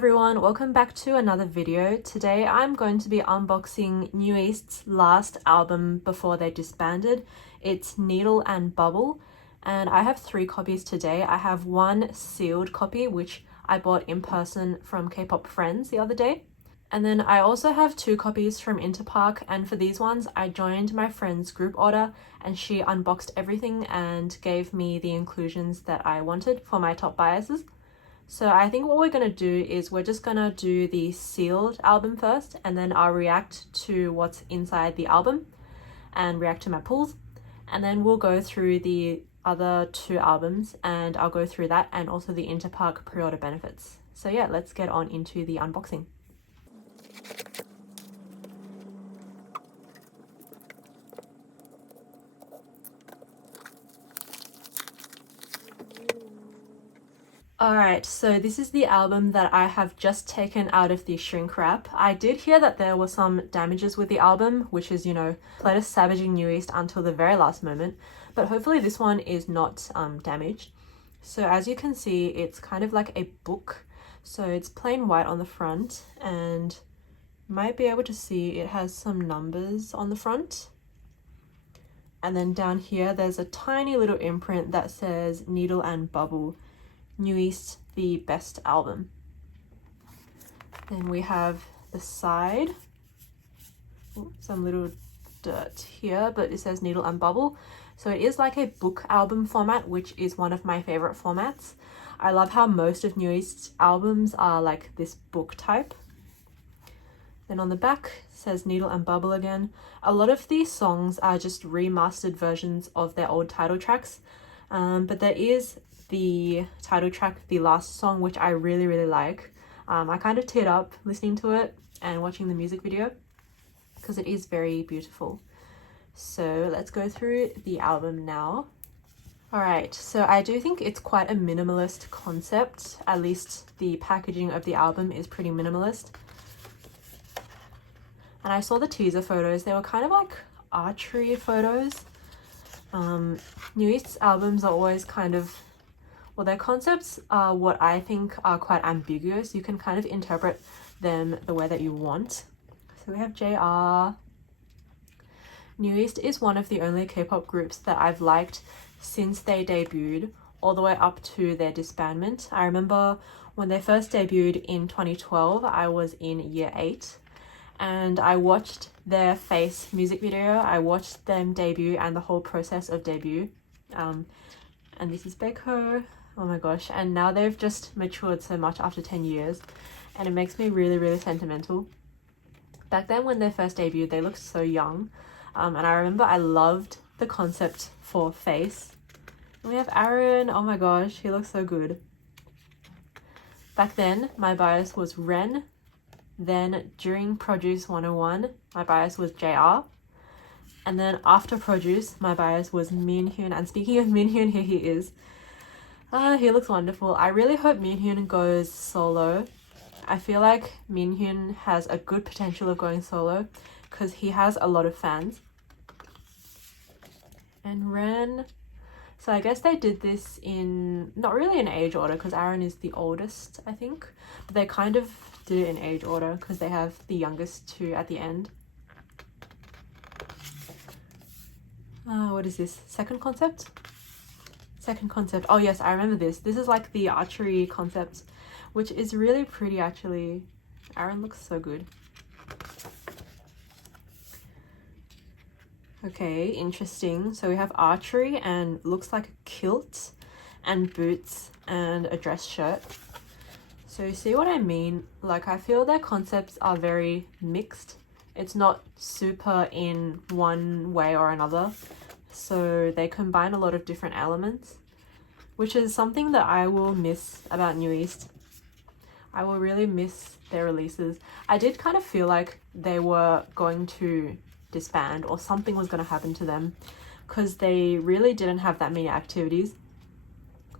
everyone, welcome back to another video. Today I'm going to be unboxing New East's last album before they disbanded. It's Needle and Bubble, and I have 3 copies today. I have one sealed copy which I bought in person from K-pop friends the other day. And then I also have 2 copies from Interpark, and for these ones I joined my friend's group order and she unboxed everything and gave me the inclusions that I wanted for my top biases. So I think what we're going to do is we're just going to do the sealed album first, and then I'll react to what's inside the album and react to my pulls. And then we'll go through the other 2 albums and I'll go through that and also the Interpark pre-order benefits. So yeah, let's get on into the unboxing. Alright, so this is the album that I have just taken out of the shrink wrap. I did hear that there were some damages with the album, which is, played a savaging New East until the very last moment, but hopefully this one is not damaged. So as you can see, it's kind of like a book. So it's plain white on the front, and you might be able to see it has some numbers on the front. And then down here, there's a tiny little imprint that says Needle and Bubble, New East, the best album. Then we have the side. Ooh, some little dirt here, but it says Needle and Bubble. So it is like a book album format, which is one of my favorite formats. I love how most of New East's albums are like this book type. Then on the back it says Needle and Bubble again. A lot of these songs are just remastered versions of their old title tracks, but there is the title track, the last song, which I really like. I kind of teared up listening to it and watching the music video because it is very beautiful. So let's go through the album now. Alright, so I do think it's quite a minimalist concept. At least the packaging of the album is pretty minimalist. And I saw the teaser photos. They were kind of like archery photos. New East's albums are always kind of, well, their concepts are what I think are quite ambiguous. You can kind of interpret them the way that you want. So we have JR. New East is one of the only K-pop groups that I've liked since they debuted, all the way up to their disbandment. I remember when they first debuted in 2012, I was in year 8 and I watched their Face music video. I watched them debut and the whole process of debut. And this is Baekho. Oh my gosh, and now they've just matured so much after 10 years and it makes me really sentimental. Back then when they first debuted, they looked so young, and I remember I loved the concept for Face. And we have Aaron. Oh my gosh, he looks so good. Back then my bias was Ren. Then during Produce 101 my bias was JR, and then after Produce my bias was Minhyun. And speaking of Minhyun, here he is. He looks wonderful. I really hope Minhyun goes solo. I feel like Minhyun has a good potential of going solo because he has a lot of fans. And Ren, so I guess they did this in, not really in age order because Aaron is the oldest, I think, but they kind of did it in age order because they have the youngest 2 at the end. What is this? Second concept? Second concept. Oh yes, I remember this. This is like the archery concept, which is really pretty actually. Aaron looks so good. Okay, interesting. So we have archery and looks like a kilt and boots and a dress shirt. So you see what I mean? Like, I feel their concepts are very mixed. It's not super in one way or another. So they combine a lot of different elements, which is something that I will miss about New East. I will really miss their releases. I did kind of feel like they were going to disband or something was going to happen to them because they really didn't have that many activities.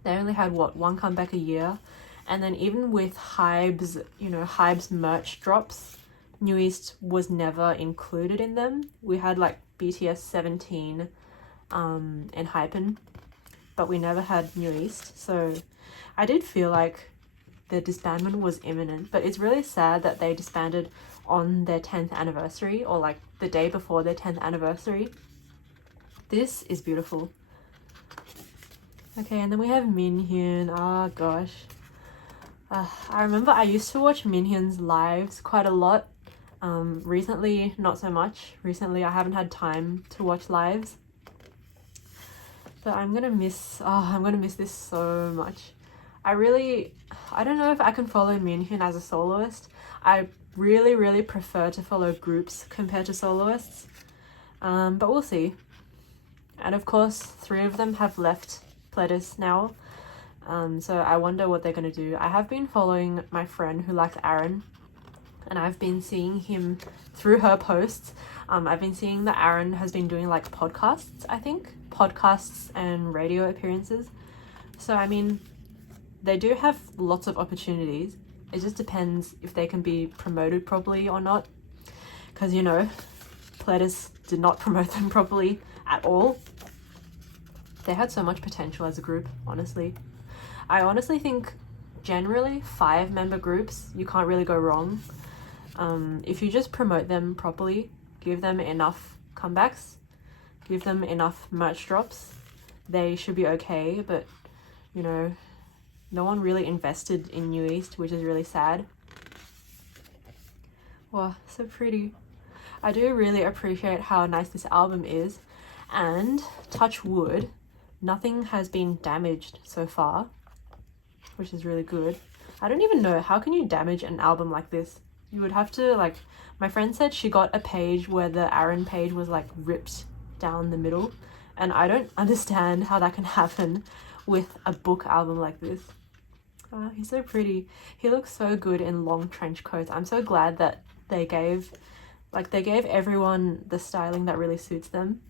They only had, what, 1 comeback a year. And then even with Hybe's, Hybe's merch drops, New East was never included in them. We had like BTS 17 and Hypen, but we never had New East. So I did feel like their disbandment was imminent. But it's really sad that they disbanded on their 10th anniversary, or like the day before their 10th anniversary. This is beautiful. Okay, and then we have Minhyun. Oh gosh. I remember I used to watch Minhyun's lives quite a lot. Recently, not so much. Recently, I haven't had time to watch lives. But I'm gonna miss this so much. I don't know if I can follow Minhyun as a soloist. I really prefer to follow groups compared to soloists. But we'll see. And of course, 3 of them have left Pledis now. So I wonder what they're gonna do. I have been following my friend who likes Aaron, and I've been seeing him through her posts. I've been seeing that Aaron has been doing like podcasts, I think. Podcasts and radio appearances. So I mean, they do have lots of opportunities. It just depends if they can be promoted properly or not. Because, you know, Pledis did not promote them properly at all. They had so much potential as a group, honestly. I honestly think generally 5-member groups, you can't really go wrong. If you just promote them properly, give them enough comebacks, give them enough merch drops, they should be okay. But, you know, no one really invested in New East, which is really sad. Wow, so pretty. I do really appreciate how nice this album is, and touch wood, nothing has been damaged so far, which is really good. I don't even know, how can you damage an album like this? You would have to, like, my friend said she got a page where the Aaron page was like ripped down the middle, and I don't understand how that can happen with a book album like this. Oh, he's so pretty. He looks so good in long trench coats. I'm so glad that they gave everyone the styling that really suits them.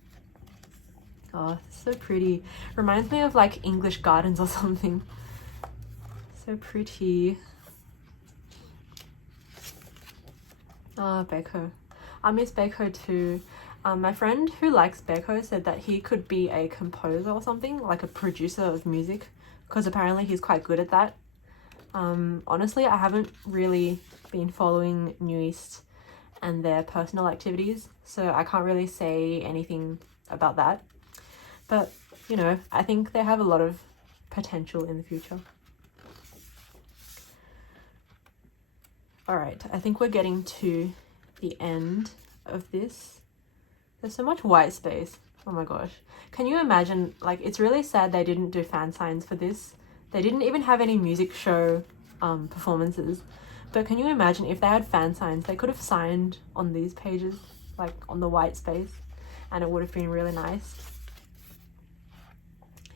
Oh, so pretty. Reminds me of like English Gardens or something. So pretty. Oh, Baeko. I miss Baeko too. My friend who likes Baeko said that he could be a composer or something, like a producer of music, because apparently he's quite good at that. Honestly, I haven't really been following New East and their personal activities, so I can't really say anything about that. But, you know, I think they have a lot of potential in the future. Alright, I think we're getting to the end of this. There's so much white space. Oh my gosh. Can you imagine, like, it's really sad they didn't do fan signs for this. They didn't even have any music show performances. But can you imagine if they had fan signs, they could have signed on these pages, like on the white space, and it would have been really nice.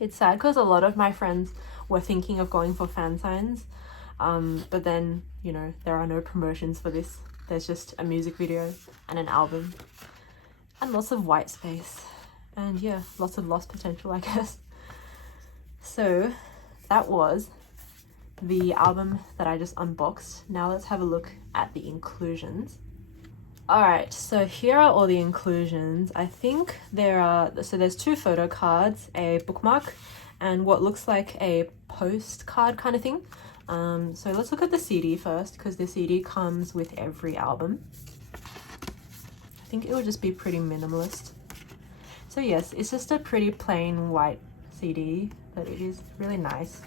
It's sad because a lot of my friends were thinking of going for fan signs, but then, you know, there are no promotions for this. There's just a music video and an album and lots of white space, and yeah, lots of lost potential, I guess. So that was the album that I just unboxed. Now let's have a look at the inclusions. Alright, so here are all the inclusions. I think there's 2 photo cards, a bookmark, and what looks like a postcard kind of thing. So let's look at the CD first, because the CD comes with every album. I think it would just be pretty minimalist. So yes, it's just a pretty plain white CD, but it is really nice.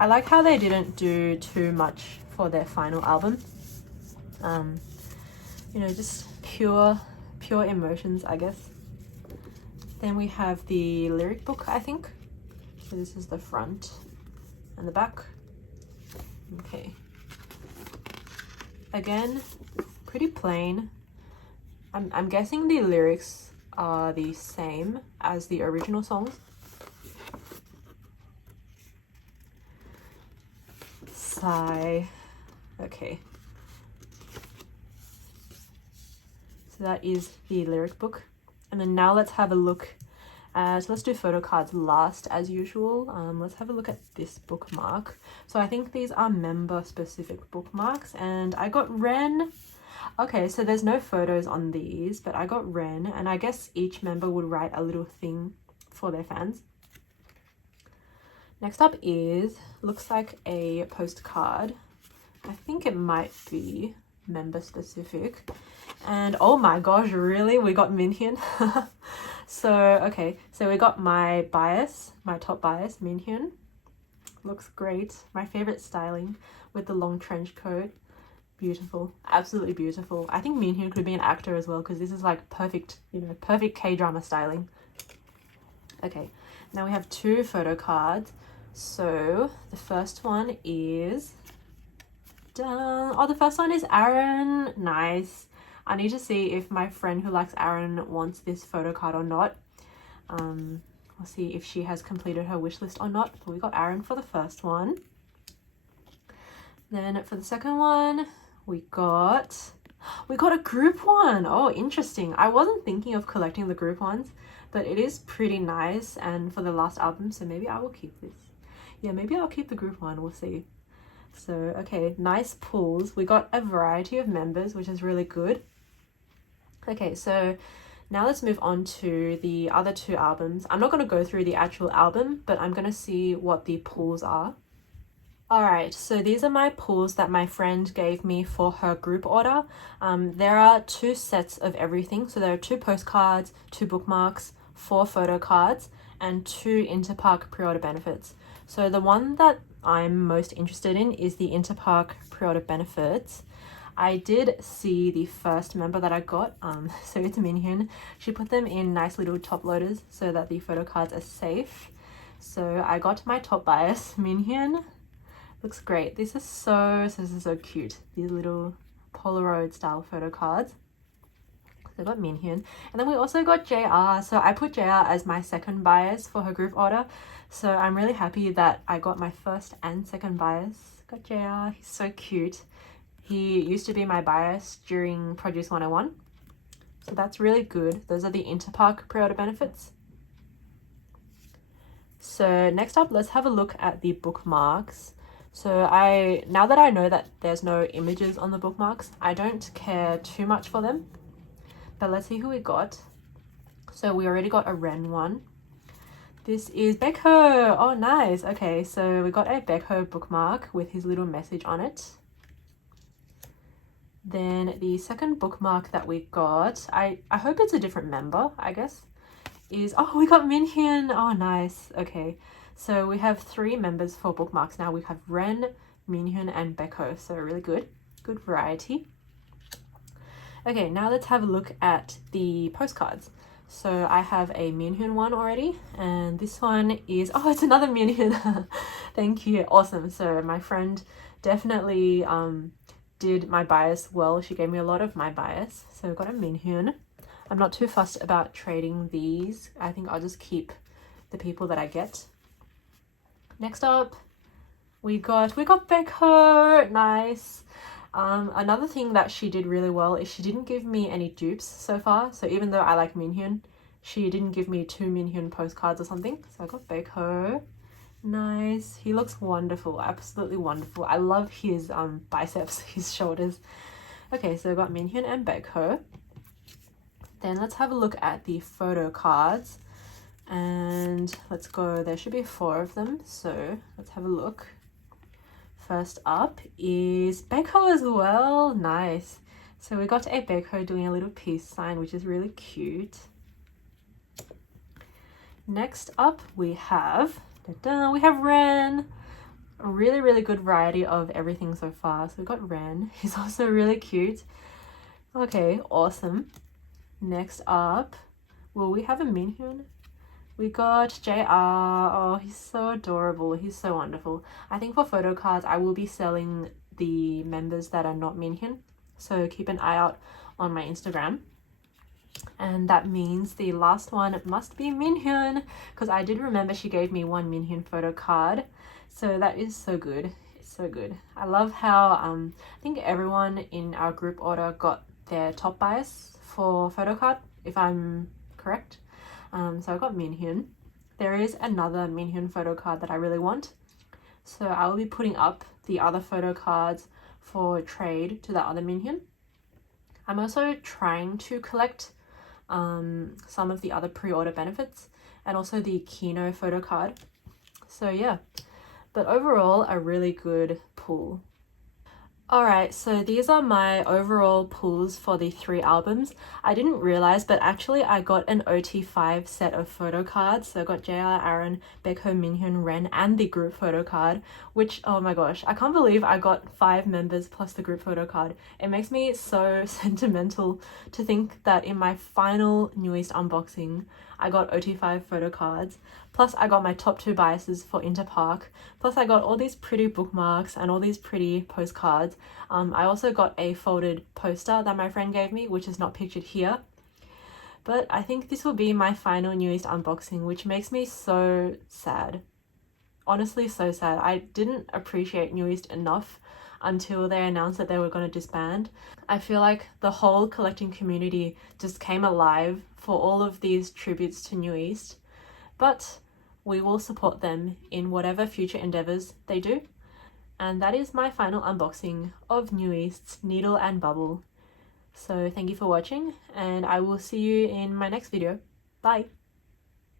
I like how they didn't do too much for their final album. You know, just pure emotions, I guess. Then we have the lyric book, I think. So this is the front and the back. Okay. Again, pretty plain. I'm guessing the lyrics are the same as the original songs. Sigh. Okay. So that is the lyric book. And then now let's have a look at, so let's do photo cards last as usual. Let's have a look at this bookmark. So I think these are member specific bookmarks, and I got Ren. Okay, so there's no photos on these, but I got Ren, and I guess each member would write a little thing for their fans. Next up is, looks like a postcard. I think it might be member specific. And oh my gosh, really? We got Minhyun? So, okay. So we got my bias, my top bias, Minhyun. Looks great. My favorite styling with the long trench coat. Beautiful. Absolutely beautiful. I think Minhyun could be an actor as well because this is like perfect, you know, perfect K-drama styling. Okay. Now we have 2 photo cards. So the first one is done. Oh, the first one is Aaron. Nice. I need to see if my friend who likes Aaron wants this photo card or not. I'll see if she has completed her wish list or not. But we got Aaron for the first one. Then for the second one, we got a group one. Oh, interesting. I wasn't thinking of collecting the group ones, but it is pretty nice and for the last album, so maybe I will keep this. Yeah, maybe I'll keep the group one. We'll see. So, okay, nice pulls. We got a variety of members, which is really good. Okay, so now let's move on to the other 2 albums. I'm not going to go through the actual album, but I'm going to see what the pulls are. Alright, so these are my pulls that my friend gave me for her group order. There are 2 sets of everything. So there are 2 postcards, 2 bookmarks, 4 photo cards, and 2 Interpark pre-order benefits. So the one that I'm most interested in is the Interpark pre-order benefits. I did see the first member that I got, so it's Minhyun. She put them in nice little top loaders so that the photo cards are safe. So I got my top bias, Minhyun. Looks great. This is so cute. These little Polaroid style photo cards. So I got Minhyun. And then we also got JR. So I put JR as my second bias for her group order. So I'm really happy that I got my first and second bias. Got JR. He's so cute. He used to be my bias during Produce 101. So that's really good. Those are the Interpark pre-order benefits. So next up, let's have a look at the bookmarks. So now that I know that there's no images on the bookmarks, I don't care too much for them. But let's see who we got. So we already got a Ren one. This is Baekho. Oh, nice. Okay, so we got a Baekho bookmark with his little message on it. Then the second bookmark that we got, I hope it's a different member, I guess, is, oh, we got Minhyun. Oh, nice. Okay, so we have 3 members for bookmarks now. We have Ren, Minhyun, and Baekho, so really good. Good variety. Okay, now let's have a look at the postcards. So I have a Minhyun one already, and this one is, oh, it's another Minhyun. Thank you. Awesome. So my friend definitely did my bias well. She gave me a lot of my bias. So I've got a Minhyun. I'm not too fussed about trading these. I think I'll just keep the people that I get. Next up, we got Baekho. Nice. Another thing that she did really well is she didn't give me any dupes so far. So even though I like Minhyun, she didn't give me 2 Minhyun postcards or something. So I got Baekho. Nice. He looks wonderful. Absolutely wonderful. I love his biceps, his shoulders. Okay, so I got Minhyun and Baekho. Then let's have a look at the photo cards. And let's go. There should be 4 of them. So let's have a look. First up is Baekho as well. Nice. So we got a Baekho doing a little peace sign, which is really cute. Next up we have Ren. A really, really good variety of everything so far. So we got Ren. He's also really cute. Okay, awesome. Next up, will we have a Minhyun? We got JR. Oh, he's so adorable. He's so wonderful. I think for photo cards, I will be selling the members that are not Minhyun. So keep an eye out on my Instagram. And that means the last one must be Minhyun, because I did remember she gave me 1 Minhyun photo card. So that is so good. It's so good. I love how I think everyone in our group order got their top bias for photo card, if I'm correct. So I got Minhyun. There is another Minhyun photo card that I really want. So I will be putting up the other photo cards for trade to the other Minhyun. I'm also trying to collect some of the other pre-order benefits and also the Kino photo card. So yeah, but overall a really good pull. Alright, so these are my overall pulls for the 3 albums. I didn't realize, but actually I got an OT5 set of photo cards. So I got JR, Aaron, Baekho, Minhyun, Ren, and the group photo card, which, oh my gosh, I can't believe I got 5 members plus the group photo card. It makes me so sentimental to think that in my final New East unboxing, I got OT5 photo cards, plus I got my top 2 biases for Interpark, plus I got all these pretty bookmarks and all these pretty postcards. I also got a folded poster that my friend gave me, which is not pictured here. But I think this will be my final New East unboxing, which makes me so sad. Honestly, so sad. I didn't appreciate New East enough until they announced that they were going to disband. I feel like the whole collecting community just came alive for all of these tributes to New East, but we will support them in whatever future endeavors they do. And that is my final unboxing of New East's Needle and Bubble. So thank you for watching, and I will see you in my next video. Bye!